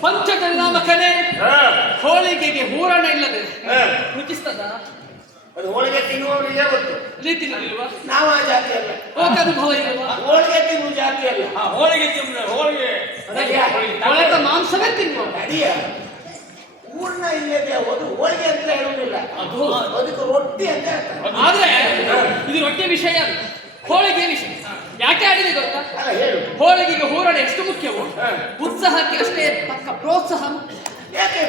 ಪಂಚಕರಿನಾಮಕನೇ ಹಾ, ಹೋಳಿಗೆಗೆ ಹೂರಣ ಇಲ್ಲದೆ. ಹಾ. ರುಚಿಸ್ತದ? ಅದು ಹೋಳಿಗೆ ತಿನ್ನುವವರಿಗೆ ಗೊತ್ತು. ಇಲ್ವಾ ನಾವು ಆ ಜಾತಿ ಅಲ್ಲ. ಹೋಗ ಅನುಭವ ಇಲ್ವಾ? ಹೋಳಿಗೆ ತಿನ್ನುವ ಜಾತಿ ಅಲ್ಲ. ಹಾ, ಹೋಳಿಗೆ ತಿನ್ನ ಹೋಳಿಗೆ. ಅದಕ್ಕೆ ಕೊಳೆತ ಮಾಂಸವೇ ತಿನ್ನುವ. ಅಡಿಯ ಪೂರ್ಣ ಇಲ್ಲದೆ ಅದು ಹೋಳಿಗೆ ಅಂತ ಹೇಳುವುದಿಲ್ಲ ಅದು. ಅದಕ್ಕೆ ರೊಟ್ಟಿ ಅಂತ ಹೇಳ್ತಾರೆ. ಆದ್ರೆ ಇದು ರೊಟ್ಟಿ ವಿಷಯ ಅಲ್ಲ. ಹೋಳಿಗೆ ವಿಷಯ. ಯಾಕೆ ಆಗಿದೆ ಗೊತ್ತಾ? ಹೇಳು. ಹೋಳಿಗೆಗೆ ಹೂರಣ ಎಷ್ಟು ಮುಖ್ಯವೋ ಹಾ. ಉತ್ಸಾಹಕ್ಕೆ ಅಷ್ಟೇ ತಕ್ಕ ಪ್ರೋತ್ಸಾಹ. ಯಾಕೆ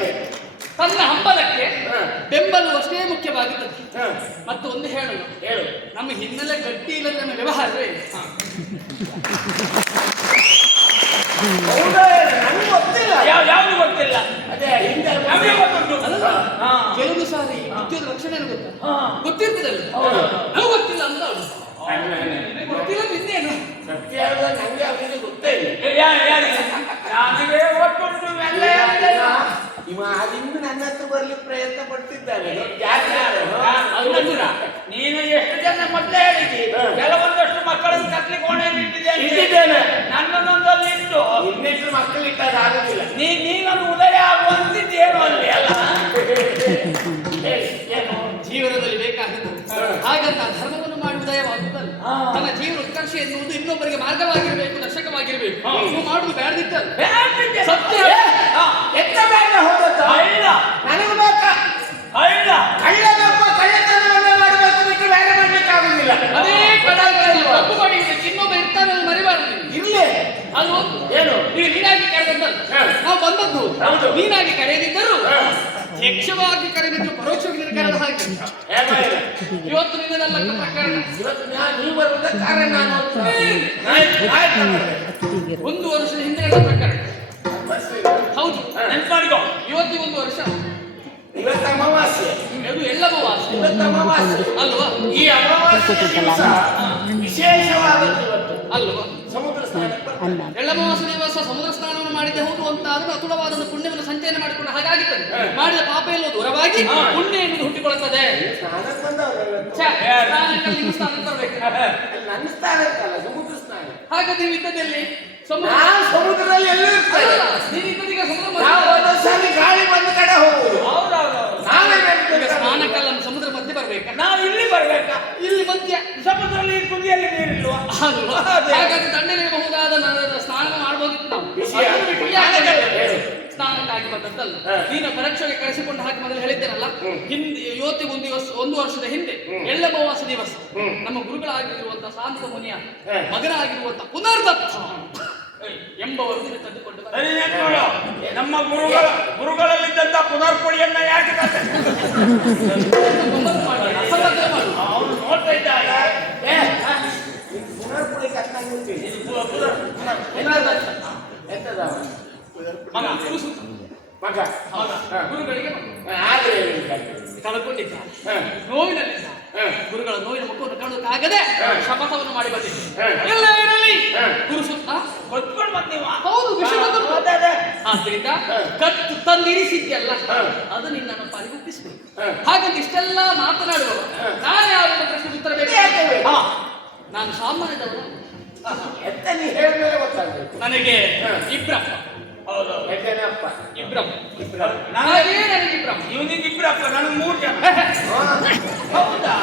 ತನ್ನ ಹಂಬಲಕ್ಕೆ ಹಾ. ಬೆಂಬಲವು ಅಷ್ಟೇ ಮುಖ್ಯವಾಗಿರುತ್ತದೆ ಮತ್ತು ಒಂದು ಹೇಳೋಣ ಹೇಳು. ನಮ್ಮ ಹಿನ್ನೆಲೆ ಗಟ್ಟಿ ಇಲ್ಲದ ನಮ್ಮ ವ್ಯವಹಾರವೇ ಯಾವ್ದು ಗೊತ್ತಿಲ್ಲ? ಅದೇ. ಕೆಲವು ಸಾರಿ ಉದ್ಯೋಗ ರಕ್ಷಣೆ ಗೊತ್ತಾ. ಗೊತ್ತಿರ್ತದಲ್ಲ? ಹೌದು. ನನಗೆ ಗೊತ್ತಿಲ್ಲ ಅಂತ. ಗೊತ್ತಿಲ್ಲ ಇನ್ನೇನು ಸತ್ಯ ನಂಗೆ ಅವನಿಗೆ ಗೊತ್ತೇ ಇಲ್ಲ ಏ, ಯಾ- ಯಾರಿಗೆ? ನನಗೆ ಗೊತ್ತುಂಟು ಎಲ್ಲ ಎಲ್ಲ. ಇವ ಅಲ್ಲಿಂದ ನನ್ನ ಹತ್ರ ಬರ್ಲಿಕ್ಕೆ ಪ್ರಯತ್ನ ಪಡ್ತಿದ್ದಾನೆ ಯಾಕೆ ಗೊತ್ತಿಲ್ಲ. ನೀನು ಎಷ್ಟು ಜನ ಮೊದಲೇ ಹೇಳಿದ್ದಿ? ಕೆಲವೊಂದಷ್ಟು ಮಕ್ಕಳನ್ನು ಕತ್ಲಿ ಕೋಣೆಯಲ್ಲಿ ಇಟ್ಟಿದ್ದೆ ಇಟ್ಟಿದ್ದೇನೆ. ನನ್ನನ್ನೊಂದಲ್ಲಿ ಇಟ್ಟು. ಇನ್ನಿಷ್ಟು ಮಕ್ಕಳು ಆಗುದಿಲ್ಲ. ನೀ ನೀನೊಂದು ಉದಯ ಆಗುವಂತಿದ್ದೇನು ಅಲ್ಲಿ ಅಲ್ಲ? ಏನು? ಜೀವನದಲ್ಲಿ ಬೇಕಾದದ್ದು. ಹಾಗಂತ ಧರ್ಮವನ್ನು ಮಾಡಿ ಉದಯವಾಗುವುದಲ್ಲ. ತನ್ನ ಜೀವನ ಉತ್ಕರ್ಷ ಎನ್ನುವುದು ಇನ್ನೊಬ್ಬರಿಗೆ ಮಾರ್ಗವಾಗಿರಬೇಕು ದರ್ಶಕವಾಗಿರಬೇಕು. ನೀವು ಮಾಡುದು ಬೇಡದಿತ್ತಲ್ಲ. ಸತ್ಯ. ಎತ್ತ ಬೇಡ ಹೋದ ಇಲ್ಲ. ನನಗೆ ತಪ್ಪು ಮಾಡಿದ್ರೆ ಇನ್ನೊಬ್ಬ ಇರ್ತಾನೆ ಅದು ಮರಿಬಾರದು ನೀವು. ಅದು ಏನು? ನೀವು ನೀನಾಗಿ. ನಾವು ಬಂದದ್ದು. ಹೌದು. ನೀನಾಗಿ ಕರೆದಿದ್ದರು ಹಾ. ಯಕ್ಷವಾಗಿ ಕರೆದಿದ್ದು ಪರೋಕ್ಷವಾಗಿ ನಿನ್ನ ಹಾಗೆ. ಇವತ್ತು ಪ್ರಕರಣ. ಇವತ್ತು ನೀವು ಬರುವುದ ಕಾರಣ ಒಂದು ವರ್ಷದ ಹಿಂದೆ ಪ್ರಕರಣ. ಹೌದು. ನೆನ್ಪು ಮಾಡಿಕೋ ಇವತ್ತು ಒಂದು ವರ್ಷ ಇವತ್ತು ಅಮಾವಾಸ್ಯೆ. ಅದು ಎಲ್ಲವೂ ಇವತ್ತು ಅಮಾವಾಸ್ಯೆ. ಅಲ್ವಾ? ಈ ಅಮಾವಾಸ್ಯೆ ದಿವಸ ವಿಶೇಷವಾದದ್ದು ಇವತ್ತು. ಅಲ್ವಾ? ಸಮುದ್ರ ಸ್ನಾನ ಎಳ್ಳಮಾವಾಸ್ಯ ದಿವಸ ಸಮುದ್ರ ಸ್ನಾನವನ್ನು ಮಾಡಿದೆ ಹೌದು ಅಂತ ಆದ್ರೆ ಅತುಲವಾದ ಒಂದು ಪುಣ್ಯವನ್ನು ಸಂಚಯನ ಮಾಡಿಕೊಂಡು ಹಾಗಾಗುತ್ತದೆ ಮಾಡಿದ ಪಾಪ ಎಲ್ಲ ದೂರವಾಗಿ ಪುಣ್ಯ ಎನ್ನುವುದು ಹುಟ್ಟಿಕೊಳ್ಳುತ್ತದೆ. ಸ್ನಾನಕ್ಕೆ ನನ್ನ ಸ್ನಾನ ಸಮುದ್ರ ಸ್ನಾನ. ಹಾಗಾದ್ರೆ ನೀವು ಇದ್ದದಲ್ಲಿ ಸಮುದ್ರ ಸಮುದ್ರದಲ್ಲಿ ಎಲ್ಲೂ ಇರ್ತದೆ ನೀವು ಇದ್ದದೀಗ ಸಮುದ್ರ ಗಾಳಿ ಬಂದ ಕಡೆ ಈಗ ಸ್ನಾನಕ್ಕೆಲ್ಲ ಸಮುದ್ರ ಮಧ್ಯೆ ಬರ್ಬೇಕಾ? ನಾವು ಇಲ್ಲಿ ಬರ್ಬೇಕಾ? ಇಲ್ಲಿ ಮಧ್ಯ ಸಮುದ್ರದಲ್ಲಿ ತುದಿಯಲ್ಲಿ ನೀರಿಲ್ವ? ಹಾಗಾದ್ರೆ ದಂಡನೆಯಬಹುದಾದ ನ- ಸ್ನಾನ ಮಾಡಬಹುದಿತ್ತು ನಾವು. ಸ್ನಾನಕ್ಕಾಗಿ ಬಂದದ್ದಲ್ಲ. ನೀನು ಪರೀಕ್ಷೆಗೆ ಕರೆಸಿಕೊಂಡು ಹಾಕಿ ಮೊದಲು ಹೇಳಿದ್ದೇನಲ್ಲ? ಹಿಂದೆ ಇವತ್ತಿಗೆ ಒಂದು ದಿವಸ ಒಂದು ವರ್ಷದ ಹಿಂದೆ ಎಳ್ಳಮವಾಸ ದಿವಸ. ನಮ್ಮ ಗುರುಗಳಾಗಿರುವಂತಹ ಶಾಂತ ಮುನಿಯ. ಮಗನಾಗಿರುವಂತಹ ಪುನರ್ದತ್ತ ಎಂಬವರು ನಿನ್ನ ತಂದುಕೊಂಡು ಬಂದರು. ಸರಿ ನೆನ್ಪು ಮಾಡು. ನಮ್ಮ ಗುರುಗಳ ಗುರುಗಳಲ್ಲಿದ್ದಂತ ಪುನರ್ಪುಳಿಯನ್ನ ಯಾಕೆ ತಂದೆ ಗಮ್ಮತ್ತು ಮಾಡಿ, ಅಸಮರ್ಥನೆ ಮಾಡು. ಅವನು ನೋಡ್ತಾ ಇದ್ದಾಗ ಏ ಪುನರ್ಪುಳಿ ಕಷ್ಟ ಅಂತೀನಿ ಎಂತದ ಅವ? ಮಗ ಗುರುಸು ಮಗ ಮಗ ಹ. ಗುರುಗಳಿಗೆ ಮಗ. ಆದ್ರೆ ಏನಿಲ್ಲ. ಕಳ್ಕೊಂಡಿದ್ದ ಹ. ನೋವಿನಲ್ಲಿದ್ದ ಹ. ಗುರುಗಳ ನೋವಿನ ಮುಖವನ್ನು ಕಾಣೋದಕ್ಕಾಗದೆ. ಶಪಥವನ್ನು ಮಾಡಿ ಬಂದಿದ್ದೀನಿ ಎಲ್ಲ ಇರಲಿ. ಗುರು ಸುತ್ತ ಕೊತ್ಕೊಂಡು ಬಂದೀವ. ಹೌದು ಅದೇ. ಆದ್ರಿಂದ. ಕತ್ತು ತಂದಿರಿಸಿದ್ಯಲ್ಲ. ಅದು ನಿನ್ನನ್ನು ಪರಿಗುಪ್ಪಿಸಬೇಕು ಹಾಗಾಗಿ ಹಾಗಂತ ಇಷ್ಟೆಲ್ಲ ಮಾತನಾಡುವ. ನಾನು ಯಾವ ಪ್ರಶ್ನೆ ಉತ್ತರ ಬೇಕು ಹಾ. ನಾನು ಸಾಮಾನ್ಯದವರು ಎಂತ ನೀ ಹೇಳಿದ್ರೆ ಗೊತ್ತಾಗ್ಬೇಕು. ನನಗೆ. ಇಬ್ರಪ್ಪ. ಹೌದು ಎದ್ದೇನಪ್ಪ ಇಬ್ರಪ್ಪ ನನಗೆ ನನಗೇ ನನಗೆ ಇಬ್ರಪ್ಪ ಇವನಿಗೆ ಇಬ್ಬರಪ್ಪ ನನಗೆ ಮೂರು ಜನ. ಹೌದಾ?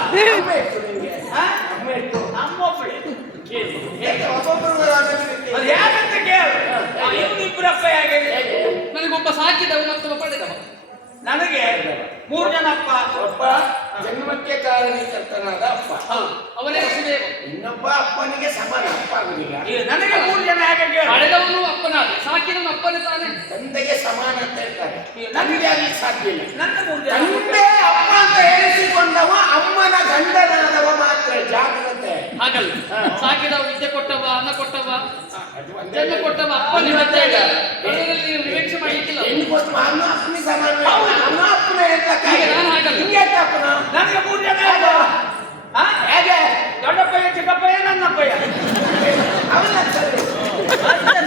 ನನಗೊಬ್ಬ ಸಾಕಿದವ ಮತ್ತೊಬ್ಬ ಪಡೆದವ ನನಗೆ ಮೂರು ಜನ ಅಪ್ಪ ಒಬ್ಬ ಜನ್ಮಕ್ಕೆ ಕಾರಣೀಕರ್ತನಾದ ಅಪ್ಪ. ಅವನೇ ವಸುದೇವ. ಇನ್ನೊಬ್ಬ ಅಪ್ಪನಿಗೆ ಸಮಾನ ಅಪ್ಪ ಆಗುದಿಲ್ಲ. ನನಗೆ ಮೂರು ಜನ ಹೇಗೆ? ಕೇಳು ಪಡೆದವನು ಅಪ್ಪನಾದ ಸಾಕಿದವನು ಅಪ್ಪನೇ ತಾನೆ ತಂದೆಗೆ ಸಮಾನ ಅಂತ ಹೇಳ್ತಾರೆ ನನಗೆ ಆಗ್ಲಿಕ್ಕೆ ಸಾಧ್ಯ ಇಲ್ಲ ನನ್ನ ಮೂರು ಜನ ತಂದೆ ಅಪ್ಪ ಅಂತ ಹೇಳಿಸಿಕೊಂಡವ ಅಮ್ಮನ ಗಂಡನಾದವ ಮಾತ್ರ ಜಾಗ್ರತೆ ಹಾಗಲ್ಲ ಸಾಕಿದವ ವಿದ್ಯೆ ಕೊಟ್ಟವ ಅನ್ನ ಕೊಟ್ಟವ ಅದು ಒಂದೇ ಜನ್ಮ ಕೊಟ್ಟವ ಅಪ್ಪ ಮತ್ತೆ ದೊಡ್ಡದಲ್ಲಿ ನೀವು ಮಾಡ್ಲಿಕ್ಕಿಲ್ಲ. ಹೆಣ್ಣು ಕೊಟ್ಟು ಅಮ್ಮ ನಿಮ್ಮ ಸಮಾನ ಅವನು ಅಪ್ಪನ ಅಂತ ಈಗ ನಾನು ಹಾಗಲ್ಲ. ಹಿಂಗೆ ಅಂತ ಅಪ್ಪನ? ನನಗೆ ಮೂರು ಜನ ಹೇಗೆ? ಹಾ? ಹೇಗೆ? ದೊಡ್ಡಪ್ಪಯ್ಯ ಚಿಕ್ಕಪ್ಪಯ್ಯ ನನ್ನಪ್ಪಯ್ಯ. ಅವನ ಸರಿ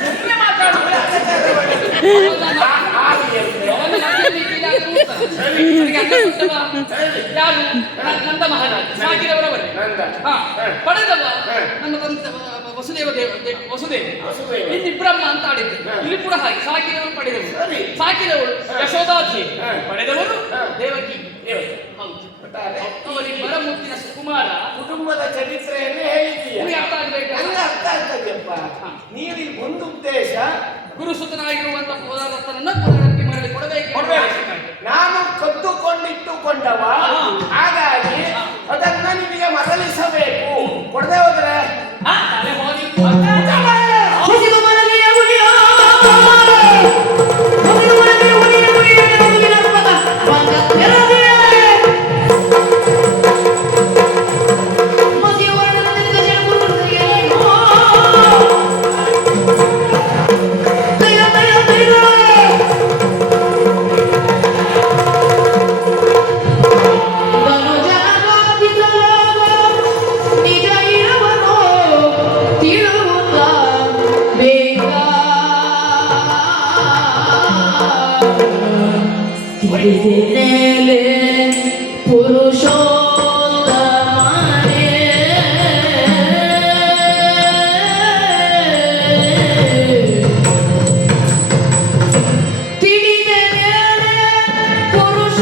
ಸುಮ್ಮನೆ ಮಾತಾಡುವ ಯಾರು ನಂದ ಮಹಾರಾಜ. ಹಾ. ಪಡೆದವ. ನಮ್ಮ ವಸುದೇವ ದೇವ ವಸುದೇವ ವಸುದೇವ. ಇನ್ನಿಬ್ರಹ್ಮ ಅಂತ ಆಡಿದ್ದು ಇಲ್ಲಿ ಕೂಡ ಹಾಗೆ ಸಾಕಿದವರು ಪಡೆದವರು ಸಾಕಿದವರು ಹ. ಪಡೆದವರು ದೇವಕಿ ಹೌದು ಅವರಿಬ್ಬರ ಮುತ್ತಿನ ಸುಕುಮಾರ ಕುಟುಂಬದ ಚರಿತ್ರೆಯನ್ನೇ ಹೇಳಿದ್ದೀಯ ಅರ್ಥ ಆಗ್ಬೇಕು ಅರ್ಥ ಆಗ್ತದೆಯಪ್ಪ. ನೀವಿಲ್ಲಿ ಒಂದು ಉದ್ದೇಶ ಗುರುಸುತನಾಗಿರುವಂತ ಪದಾರ್ಥನನ್ನ ಪುನರತ್ತಿ ಮಾಡಲಿ ಕೊಡಬೇಕು ಕೊಡ್ಬೇಕು. ನಾನು ಕದ್ದುಕೊಂಡಿಟ್ಟುಕೊಂಡವ. ಹಾಗಾಗಿ ಅದನ್ನ ನಿಮಗೆ ಮರಳಿಸಬೇಕು ಕೊಡದೆ ಹೋದ್ರೆ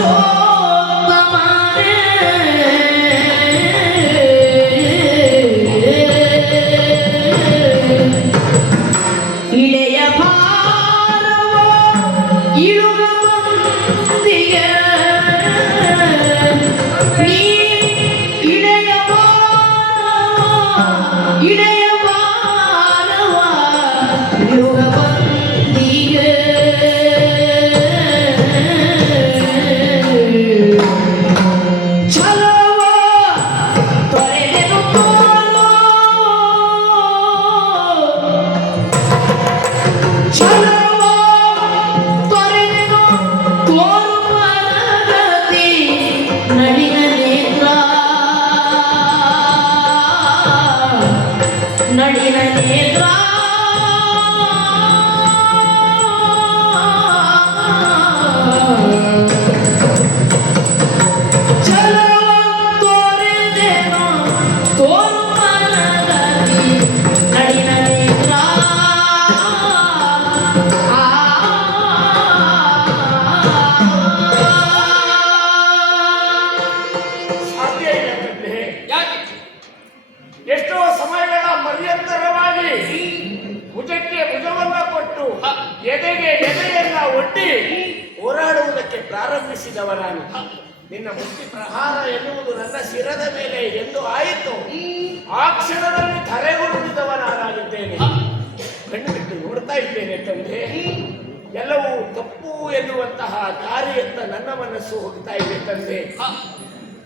주여 ಒಡ್ಡಿ ಹೋರಾಡುವುದಕ್ಕೆ ಪ್ರಾರಂಭಿಸಿದವ ನಾನು. ನಿನ್ನ ಮುಕ್ತಿ ಪ್ರಹಾರ ಎನ್ನುವುದು ನನ್ನ ಶಿರದ ಮೇಲೆ ಎಂದು ಆಯಿತು. ಆ ಕ್ಷಣದಲ್ಲಿ ಧರೆಗುರುಳಿದವ ನಾನಾಗಿದ್ದೇನೆ. ಕಣ್ಣು ಬಿಟ್ಟು ನೋಡ್ತಾ ಇದ್ದೇನೆ ತಂದೆ. ಎಲ್ಲವೂ ತಪ್ಪು ಎನ್ನುವಂತಹ ದಾರಿಯತ್ತ ನನ್ನ ಮನಸ್ಸು ಹೋಗ್ತಾ ಇದೆ ತಂದೆ.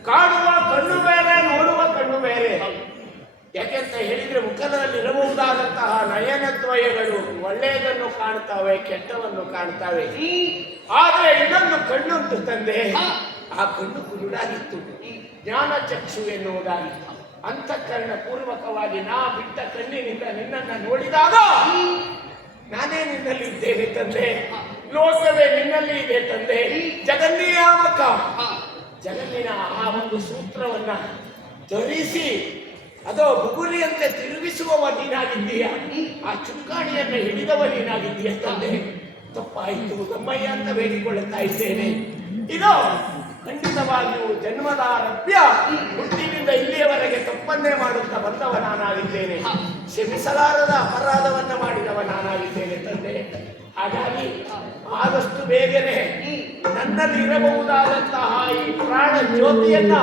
ಕಾಣುವ ಕಣ್ಣು ಬೇರೆ, ನೋಡುವ ಕಣ್ಣು ಬೇರೆ. ಯಾಕೆಂತ ಹೇಳಿದ್ರೆ ಮುಖದಲ್ಲಿ ಇರಬಹುದಾದಂತಹ ನಯನದ್ವಯಗಳು ಒಳ್ಳೆಯದನ್ನು ಕಾಣ್ತಾವೆ ಕೆಟ್ಟವನ್ನು ಕಾಣ್ತಾವೆ. ಆದ್ರೆ ಇನ್ನೊಂದು ಕಣ್ಣುಂಟು ತಂದೆ. ಆ ಕಣ್ಣು ಕುರುಡಾಗಿತ್ತು. ಜ್ಞಾನ ಚಕ್ಷು ಎನ್ನುವುದಾಗಿತ್ತು ಅಂತಃಕರಣ ಪೂರ್ವಕವಾಗಿ ನಾ ಬಿಟ್ಟ ಕಣ್ಣಿನಿಂದ ನಿನ್ನನ್ನು ನೋಡಿದಾಗ ನಾನೇ ನಿನ್ನಲ್ಲಿ ಇದ್ದೇನೆ ತಂದೆ. ಲೋಕವೇ ನಿನ್ನಲ್ಲಿ ಇದೆ ತಂದೆ. ಜಗನ್ನಿಯಾಮಕ. ಜಗನ್ನಿನ ಆ ಒಂದು ಸೂತ್ರವನ್ನ ಧರಿಸಿ ಅದೋ ಬುಗುರಿಯಂತೆ ತಿರುಗಿಸುವವ ನೀನಾಗಿದ್ದೀಯ? ಆ ಚುಕ್ಕಾಣಿಯನ್ನು ಹಿಡಿದವ ನೀನಾಗಿದ್ದೀಯ ತಂದೆ? ತಪ್ಪಾಯಿತು ತಮ್ಮಯ್ಯ ಅಂತ ಬೇಡಿಕೊಳ್ಳುತ್ತಾ ಇದ್ದೇನೆ. ಇದು ಖಂಡಿತವಾಗಿಯೂ ಜನ್ಮದಾರಭ್ಯ ಹುಟ್ಟಿನಿಂದ ಇಲ್ಲಿಯವರೆಗೆ ತಪ್ಪನ್ನೇ ಮಾಡುತ್ತಾ ಬಂದವ ನಾನಾಗಿದ್ದೇನೆ. ಕ್ಷಮಿಸಲಾರದ ಅಪರಾಧವನ್ನ ಮಾಡಿದವ ನಾನಾಗಿದ್ದೇನೆ ತಂದೆ. ಹಾಗಾಗಿ ಆದಷ್ಟು ಬೇಗನೆ ನನ್ನಲ್ಲಿ ಇರಬಹುದಾದಂತಹ ಈ ಪ್ರಾಣ ಜ್ಯೋತಿಯನ್ನ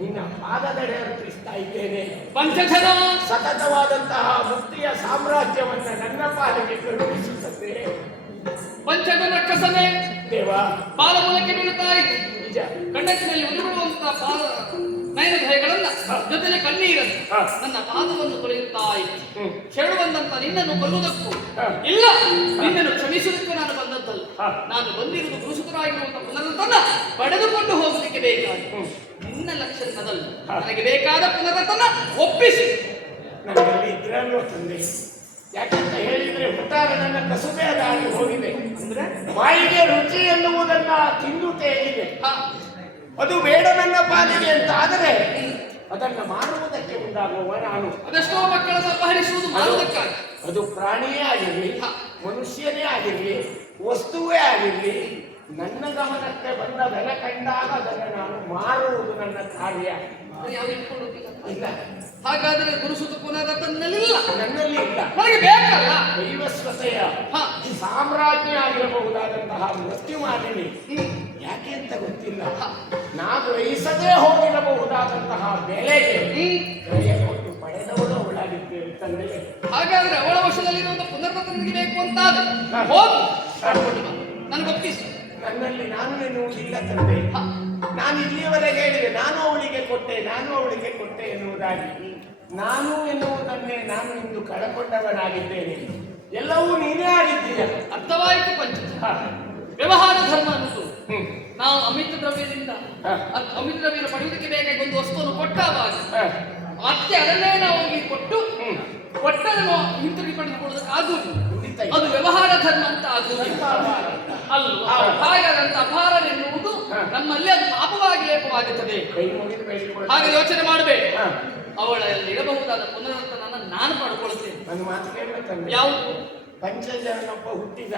ನಿನ್ನ ಪಾದದಡೆ ಅರ್ಪಿಸ್ತಾ ಇದ್ದೇನೆ ಪಂಚಧನ ಸತತವಾದಂತಹ ಮುಕ್ತಿಯ ಸಾಮ್ರಾಜ್ಯವನ್ನ ನನ್ನ ಪಾಲಿಗೆ ಕರುಣಿಸುತ್ತದೆ ಪಂಚಧನ ಕಸನೆ ದೇವ! ಪಾದ ಮೂಲಕ್ಕೆ ಬೀಳುತ್ತಾ ಇತ್ತು ನಿಜ. ಕಣ್ಣತ್ತಿನಲ್ಲಿ ಉದುರುವಂತಹ ಪಾದ ನಯನ ಭಯಗಳನ್ನ ಜೊತೆನೆ ಕಣ್ಣೀರನ್ನು ನನ್ನ ಪಾದವನ್ನು ತೊಳೆಯುತ್ತಾ ಇತ್ತು. ಶರಣು ಬಂದಂತ ನಿನ್ನನ್ನು ಕೊಲ್ಲುವುದಕ್ಕೂ ಇಲ್ಲ. ನಿನ್ನನ್ನು ಕ್ಷಮಿಸುವುದಕ್ಕೆ ನಾನು ಬಂದದ್ದಲ್ಲ. ನಾನು ಬಂದಿರುವುದು ಗುರುಸುತರಾಗಿರುವಂತ ಪುನರತನ ಪಡೆದುಕೊಂಡು ಹೋಗುವುದಕ್ಕೆ ಬೇಕಾಗಿ ನಿನ್ನ ಲಕ್ಷಣದಲ್ಲ. ನನಗೆ ಬೇಕಾದ ಪುನರತನ ಒಪ್ಪಿಸಿ. ನನ್ನಲ್ಲಿ ಇದ್ರಲ್ಲೋ ತಂದೆ? ಯಾಕಂತ ಹೇಳಿದ್ರೆ ಹುಟ್ಟಾರ ನನ್ನ ಕಸುಬೆ ದಾರಿ ಹೋಗಿದೆ. ಅಂದ್ರೆ? ಬಾಯಿಗೆ ರುಚಿ ಎನ್ನುವುದನ್ನ ತಿಂದು ತೇಗಿದೆ ಹಾ. ಅದು ಬೇಡ ನನ್ನ ಪಾಲಿಗೆ ಅಂತ ಆದರೆ ಅದನ್ನ ಮಾರುವುದಕ್ಕೆ ಉಂಟಾಗುವ ನಾನು. ಅದೆಷ್ಟೋ ಮಕ್ಕಳನ್ನು ಅಪಹರಿಸುವುದು ಮಾಡುವುದಕ್ಕಾಗಿ. ಅದು ಪ್ರಾಣಿಯೇ ಆಗಿರ್ಲಿ ಮನುಷ್ಯನೇ ಆಗಿರಲಿ ವಸ್ತುವೇ ಆಗಿರಲಿ ನನ್ನ ಗಮನಕ್ಕೆ ಬಂದ ಬೆಲೆ ಕಂಡಾಗ ಅದನ್ನು ನಾನು ಮಾರುವುದು ನನ್ನ ಕಾರ್ಯ. ಇಲ್ಲ. ಹಾಗಾದ್ರೆ ಗುರುಸುತ ಪುನರತನಲ್ಲಿಲ್ಲ ನನ್ನಲ್ಲಿ ಇಲ್ಲ ನನಗೆ ಬೇಕಲ್ಲ. ದೈವಸ್ವತೆಯ ಹಾ. ಸಾಮ್ರಾಜ್ಞಿ ಆಗಿರಬಹುದಾದಂತಹ ಮೃತ್ಯು ಮಾಲಿನಿ ಯಾಕೆ ಅಂತ ಗೊತ್ತಿಲ್ಲ. ನಾನು ಗ್ರಹಿಸದೇ ಹೋಗಿರಬಹುದಾದಂತಹ ಬೆಲೆಗೆ ಕೊಟ್ಟು ಪಡೆದವಳು ಅವಳಾಗಿದ್ದೇವೆ ತಂದೆ. ಹಾಗಾದ್ರೆ ಅವಳ ವಶದಲ್ಲಿ ಪುನರ್ವತನಿಗೆ ಬೇಕು ಅಂತ ಹೋಗಿ. ನನಗೆ ಒಪ್ಪಿಸು. ನನ್ನಲ್ಲಿ ನಾನು ಎನ್ನುವುದಿಲ್ಲ ತಂದೆ. ನಾನು ಇಲ್ಲಿಯವರೆಗೆ ಹೇಳಿದೆ ನಾನು ಅವಳಿಗೆ ಕೊಟ್ಟೆ ನಾನು ಅವಳಿಗೆ ಕೊಟ್ಟೆ ಎನ್ನುವುದಾಗಿ. ನಾನು ಎನ್ನುವುದನ್ನೇ ನಾನು ಇಂದು ಕಳಕೊಂಡವನಾಗಿದ್ದೇನೆ. ಎಲ್ಲವೂ ನೀನೇ ಆಗಿದ್ದೀಯ. ಅರ್ಥವಾಯಿತು ಪಂಚ ವ್ಯವಹಾರ ಧರ್ಮ ಅನ್ನಿಸು ನಾವು ಅಮಿತ ದ್ರವ್ಯದಿಂದ ಅಮಿತ ದ್ರವ್ಯ ಪಡೆಯುವುದಕ್ಕೆ ಬೇಕಾಗಿ ಒಂದು ವಸ್ತುವನ್ನು ಕೊಟ್ಟಾಗ ಹಾ. ಮತ್ತೆ ಅದನ್ನೇ ನಾವು ಅವರಿಗೆ ಕೊಟ್ಟು. ಕೊಟ್ಟದನ್ನು ಹಿಂತಿರುಗಿ ಪಡೆದುಕೊಳ್ಳೋದಕ್ಕೆ ಆಗುವುದು ಅದು ವ್ಯವಹಾರ ಧರ್ಮ ಅಂತ ಆಗುವುದು. ಅಲ್ವಾ? ಹೌದು. ಹಾಗಾದಂತ ಅಪಾರನೆನ್ನುವುದು ಎನ್ನುವುದು ನಮ್ಮಲ್ಲಿ ಅದು ಪಾಪವಾಗಿ ಲೇಪವಾಗುತ್ತದೆ ಹಾಗೆ ಯೋಚನೆ ಮಾಡಬೇಕು. ಅವಳಲ್ಲಿ ಇರಬಹುದಾದ ಪುನರುತ್ಥಾನ ನಾನು ಪಡ್ಕೊಳ್ತೇನೆ. ನನ್ನ ಮಾತು ತಂದೆ ಯಾವುದು? ಪಂಚಜನೊಬ್ಬ ಹುಟ್ಟಿದ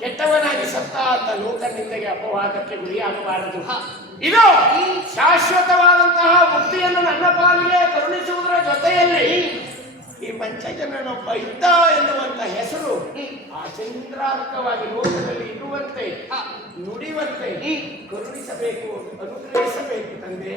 ಕೆಟ್ಟವನಾಗಿ ಸತ್ತ ಅಂತ ಲೋಕ ನಿಂದೆಗೆ ಅಪವಾದಕ್ಕೆ ಗುರಿಯಾಗಬಾರದು. ಇದು ಶಾಶ್ವತವಾದಂತಹ ಬುದ್ಧಿಯನ್ನು ನನ್ನ ಪಾಲಿಗೆ ಕರುಣಿಸುವುದರ ಜೊತೆಯಲ್ಲಿ ಈ ಪಂಚಜನನೊಬ್ಬ ಇದ್ದ ಎನ್ನುವಂತ ಹೆಸರು ಆ ಚಂದ್ರಾರ್ಕವಾಗಿ ಲೋಕದಲ್ಲಿ ಇರುವಂತೆ ಹಾ. ನುಡಿಯುವಂತೆ ಕರುಣಿಸಬೇಕು ಅನುಗ್ರಹಿಸಬೇಕು ತಂದೆ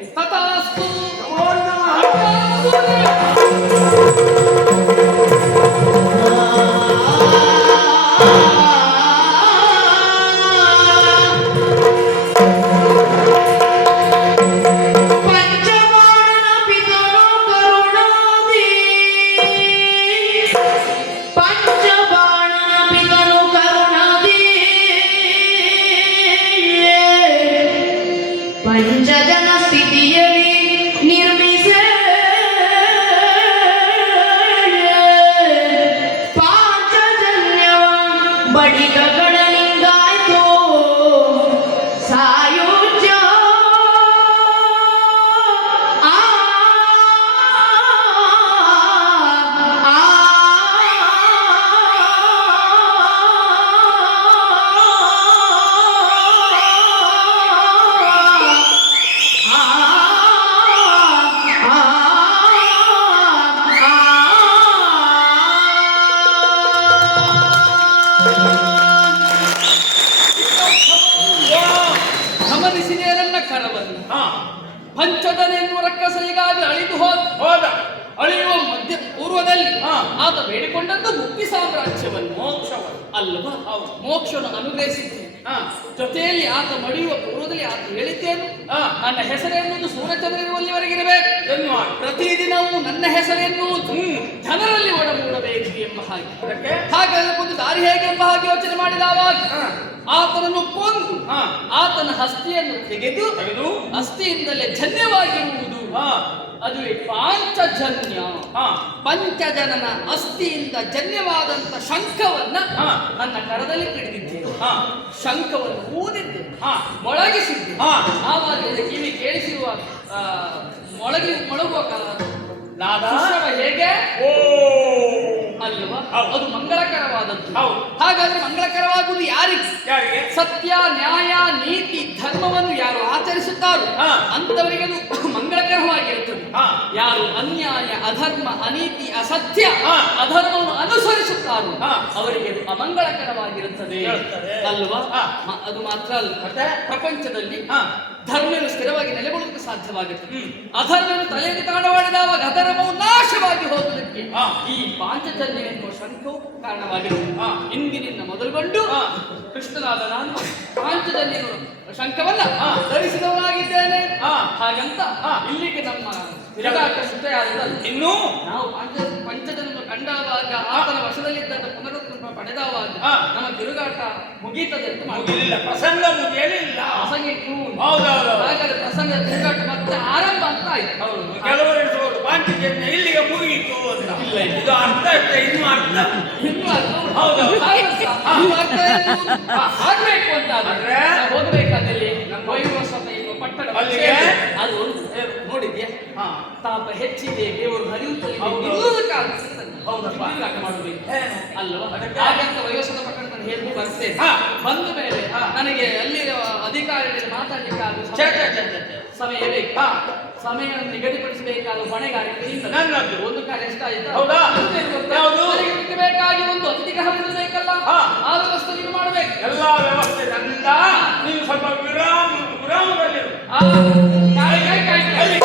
ಪಂಚಜನ ಸ್ಥಿತಿಯಲ್ಲಿ ನಿರ್ಮಿಸ ಆತ ಬೇಡಿಕೊಂಡದ್ದು ಮುಕ್ತಿ ಸಾಮ್ರಾಜ್ಯವನ್ನು ಮೋಕ್ಷವನ್ನು ಅಲ್ವಾ ಹೌದು. ಮೋಕ್ಷವನ್ನು ಅನುಗ್ರಹಿಸಿದ್ದೇನೆ ಜೊತೆಯಲ್ಲಿ ಆತ ಮಡಿಯುವ ಪೂರ್ವದಲ್ಲಿ ಆತ ಹೇಳಿದ್ದೇನು. ನನ್ನ ಹೆಸರೆನ್ನುವುದು ಸೂರ್ಯಚಂದ್ರ ಇರುವಲ್ಲಿವರೆಗಿರಬೇಕು ಎನ್ನುವ ಪ್ರತಿದಿನವೂ ನನ್ನ ಹೆಸರೆನ್ನುವುದು. ಜನರಲ್ಲಿ ಒಡಮೂಡಬೇಕು ಎಂಬ ಹಾಗೆ ಹಾಗೆ ಹಾಗಾದ್ರೆ ಒಂದು ದಾರಿ ಹೇಗೆ ಎಂಬ ಹಾಗೆ ಯೋಚನೆ ಮಾಡಿದವಾಗ ಹಾ. ಆತನನ್ನು ಕೊಂದು. ಆತನ ಹಸ್ತಿಯನ್ನು ತೆಗೆದು ತೆಗೆದು ಹಸ್ತಿಯಿಂದಲೇ ಧನ್ಯವಾಗಿರುವುದು ಅದುವೇ ಪಾಂಚಜನ್ಯ. ಹಾ. ಪಂಚಜನನ ಅಸ್ಥಿಯಿಂದ ಜನ್ಯವಾದಂತ ಶಂಖವನ್ನ. ನನ್ನ ಕರದಲ್ಲಿ ಹಿಡಿದಿದ್ದೇನೆ ಹಾ. ಶಂಖವನ್ನು ಊದಿದ್ದೆ ಹಾ. ಮೊಳಗಿಸಿದ್ದೆ ಹಾ. ಆವಾಗ ಕಿವಿ ಕೇಳಿಸಿರುವ ಮೊಳಗಿ ಮೊಳಗುವ ಕಾಲ ಹೇಗೆ? ಓ. ಅಲ್ವಾ? ಅದು ಮಂಗಳಕರವಾದದ್ದು. ಹೌದು. ಹಾಗಾದ್ರೆ ಮಂಗಳಕರವಾಗುವುದು ಯಾರಿಗೆ? ಯಾರಿಗೆ? ಸತ್ಯ ನ್ಯಾಯ ನೀತಿ ಧರ್ಮವನ್ನು ಯಾರು ಆಚರಿಸುತ್ತಾರೋ. ಅಂತವರಿಗೆ ಅದು ಹಾ. ಯಾರು ಅನ್ಯಾಯ ಅಧರ್ಮ ಅನೀತಿ ಅಸತ್ಯ. ಅಧರ್ಮವನ್ನು ಅನುಸರಿಸುತ್ತಾರೋ. ಅವರಿಗೆ ಅಮಂಗಳಕರವಾಗಿರುತ್ತದೆ. ಅಲ್ವಾ ಅದು ಮಾತ್ರ ಅಲ್ಲ? ಪ್ರಪಂಚದಲ್ಲಿ ಧರ್ಮವನ್ನು ಧರ್ಮವು ಸ್ಥಿರವಾಗಿ ನೆಲೆಗೊಳ್ಳಲು ಸಾಧ್ಯವಾಗುತ್ತದೆ. ಅಧರ್ಮವನ್ನು ತಲೆಯಲ್ಲಿ ತಾಂಡವಾಡಿದಾಗ ಅಧರ್ಮವು ನಾಶವಾಗಿ ಹೋಗುವುದಕ್ಕೆ. ಈ ಪಾಂಚಜನ್ಯ ಎನ್ನುವ ಶಂಕು ಕಾರಣವಾಗಿರುವುದು ಹಾ. ಇಂದಿನಿಂದ ಮೊದಲುಗೊಂಡು. ಕೃಷ್ಣನಾದ ನಾನು ಪಾಂಚಜನ್ಯ ಹಾ. ಧರಿಸಿದವನಾಗಿದ್ದೇನೆ. ಹಾಗಂತ. ಇಲ್ಲಿಗೆ ನಮ್ಮ ಸುತ್ತೆಯಾದದ್ದು ಇನ್ನು ನಾವು ಪಂಚ ಪಂಚಜನನ್ನು ಕಂಡಾವಾಗ ಆತನ ವಶದಲ್ಲಿದ್ದ ಪುನರುತ್ಥಾನ ಪಡೆದವಾಗ. ನಮ್ಮ ತಿರುಗಾಟ ಮುಗೀತದೆ ಅಂತ ಮಾಡಲಿಲ್ಲ ಮುಗಿಲಿಲ್ಲ ಪ್ರಸಂಗ ಮುಗಿಯಲಿಲ್ಲ ಪ್ರಸಂಗ ಹಾಗಾದ್ರೆ ಪ್ರಸಂಗ ತಿರುಗಾಟ ಮತ್ತೆ ಆರಂಭ ಅಂತ ಆಯ್ತು ಹೌದು ಕೆಲವರು ಪಾಂಚಜನ್ಯ ಇಲ್ಲಿಗೆ ಮುಗಿಯಿತು ಅಂತ ಇಲ್ಲ. ಇದು ಅರ್ಥ ಅಷ್ಟೇ ಇನ್ನೂ ಅರ್ಥ ಇನ್ನೂ ಉಂಟು. ಹೌದು. ಆಗ್ಬೇಕು ಅಂತ ಆದ್ರೆ ಹೋಗ್ಬೇಕಾದಲ್ಲಿ ನಮ್ಮ ವೈವಸ್ವತ ಪಟ್ಟಣ ಅಲ್ಲಿಗೆ? ಅದು ನೋಡಿದ್ಯಾ. ತಾಪ ಹೆಚ್ಚಿದೆ ದೇವರು. ನಿಲ್ಲುವುದಕ್ಕಾಗಿ ಹೌದಪ್ಪ. ಮಾಡಬೇಕು ಅಲ್ವಾ? ಹಾಗಂತ ವಯೋಸದ ಪಟ್ಟಣ ಹೇಳ್ಕೊಂಡು ಬರ್ತೇನೆ ಹಾ. ಬಂದ ಮೇಲೆ ಹಾ. ನನಗೆ ಅಲ್ಲಿ ಅಧಿಕಾರಿಗಳಿಗೆ ಮಾತಾಡ್ಲಿಕ್ಕೆ ಆಗುವ. ಸಮಯ ಬೇಕು. ಸಮಯವನ್ನು ನಿಗದಿಪಡಿಸಬೇಕಾದ ಹೊಣೆಗಾರಿಕೆಯಿಂದ ಒಂದು ಕಾರ್ಯ ಇಷ್ಟ ಆಯ್ತಾ? ಹೌದಾ? ಯಾವುದು? ನನಗೆ ಬಿಟ್ಟಬೇಕಾಗಿ ಒಂದು ಅತಿಥಿಗೆ ಹರಿಸಬೇಕಲ್ಲ ಆ ವ್ಯವಸ್ಥೆ ನೀವು ಮಾಡಬೇಕು. ಎಲ್ಲ ವ್ಯವಸ್ಥೆ ನನ್ನಿಂದ ನೀವು ಸ್ವಲ್ಪ ವಿರಾಮ ವಿರಾಮದಲ್ಲಿ ಆ ಕಾಯಿ